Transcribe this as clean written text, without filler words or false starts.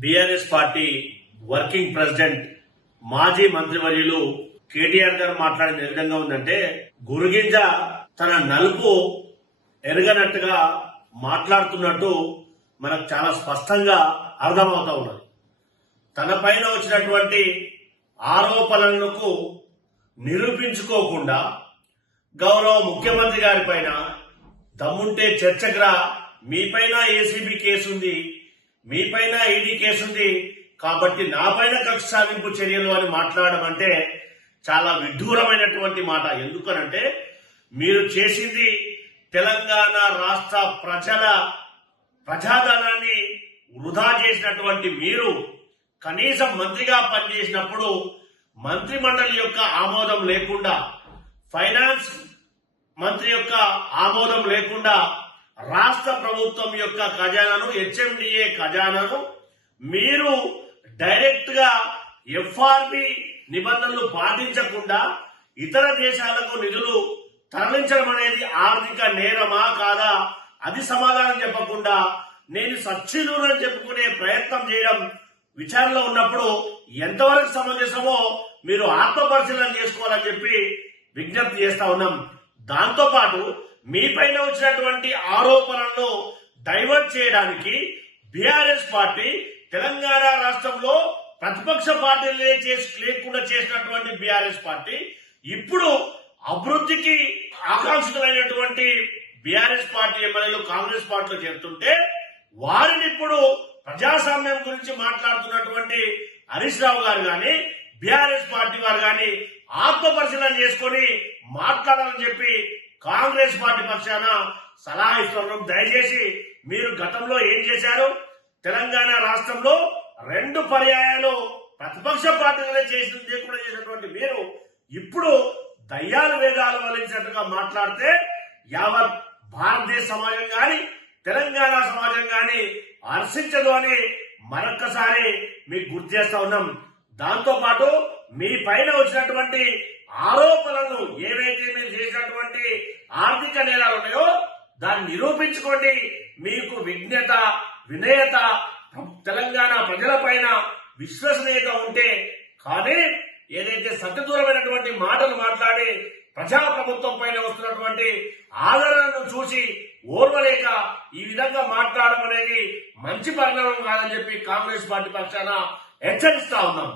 BRS party working president మాజీ మంత్రివర్యులు కేటీఆర్ గారు మాట్లాడిన ఏ విధంగా ఉందంటే, గురుగింజ తన నలుపు ఎరగనట్టుగా మాట్లాడుతున్నట్టు మనకు చాలా స్పష్టంగా అర్థమవుతా ఉన్నది. తన పైన వచ్చినటువంటి ఆరోపణలకు నిరూపించుకోకుండా గౌరవ ముఖ్యమంత్రి గారి పైన దమ్ముంటే చర్చకురా, మీపైన ఏసీబీ కేసుంది, మీపైన ఈడీ కేసుంది కాబట్టి నాపైన కక్ష సాధింపు చర్యలు అని మాట్లాడడం అంటే చాలా విడ్డూరమైనటువంటి మాట. ఎందుకనంటే మీరు చేసింది తెలంగాణ రాష్ట్ర ప్రజల ప్రజాధనాన్ని వృధా చేసినటువంటి మీరు కనీసం మంత్రిగా పనిచేసినప్పుడు మంత్రి మండలి యొక్క ఆమోదం లేకుండా, ఫైనాన్స్ మంత్రి యొక్క ఆమోదం లేకుండా రాష్ట్ర ప్రభుత్వం యొక్క ఖజానాను, హెచ్ఎండిఏ ఖజానాను మీరు డైరెక్ట్ గా ఎఫ్ఆర్బి నిబంధనలు పాటించకుండా ఇతర దేశాలకు నిధులు తరలించడం అనేది ఆర్థిక నేరమా కాదా అది సమాధానం చెప్పకుండా నేను సచ్చినూనని చెప్పుకునే ప్రయత్నం చేయడం విచారణలో ఉన్నప్పుడు ఎంతవరకు సమంజసమో మీరు ఆత్మపరిశీలన చేసుకోవాలని చెప్పి విజ్ఞప్తి చేస్తా ఉన్నాం. దాంతో పాటు మీపైన వచ్చినటువంటి ఆరోపణలను డైవర్ట్ చేయడానికి బీఆర్ఎస్ పార్టీ తెలంగాణ రాష్ట్రంలో ప్రతిపక్ష పార్టీలే లేకుండా చేసినటువంటి బీఆర్ఎస్ పార్టీ ఇప్పుడు అభివృద్ధికి ఆకాంక్షితులైనటువంటి బీఆర్ఎస్ పార్టీ ఎమ్మెల్యేలు కాంగ్రెస్ పార్టీలో చేరుతుంటే వారిని ఇప్పుడు ప్రజాస్వామ్యం గురించి మాట్లాడుతున్నటువంటి హరీష్ రావు గారు గాని బీఆర్ఎస్ పార్టీ వారు గాని ఆత్మపరిశీలన చేసుకుని మాట్లాడాలని చెప్పి కాంగ్రెస్ పార్టీ పక్షాన సలహా ఇస్తున్నాం. దయచేసి మీరు గతంలో ఏం చేశారు? తెలంగాణ రాష్ట్రంలో 2 పర్యాయాలు ప్రతిపక్ష పార్టీలనే చేసినటువంటి మీరు ఇప్పుడు దయ్యాలు వేదాలు వలించినట్టుగా మాట్లాడితే యావత్ భారతదేశ సమాజం గాని తెలంగాణ సమాజం గాని హర్షించదు అని మరొక్కసారి మీకు గుర్తు చేస్తా ఉన్నాం. దాంతో పాటు మీ పైన వచ్చినటువంటి ఆరోపణలను ఏవైతే మీరు చేసినటువంటి ఆర్థిక నేరాలు ఉన్నాయో దాన్ని నిరూపించుకోండి. మీకు విజ్ఞత, వినయత, తెలంగాణ ప్రజల పైన విశ్వసనీయత ఉంటే కానీ ఏదైతే సత్యదూరమైనటువంటి మాటలు మాట్లాడి ప్రజాప్రభుత్వం పైన వస్తున్నటువంటి ఆదరణను చూసి ఓర్వలేక ఈ విధంగా మాట్లాడడం అనేది మంచి పరిణామం కాదని చెప్పి కాంగ్రెస్ పార్టీ పక్షాన హెచ్చరిస్తా ఉన్నాం.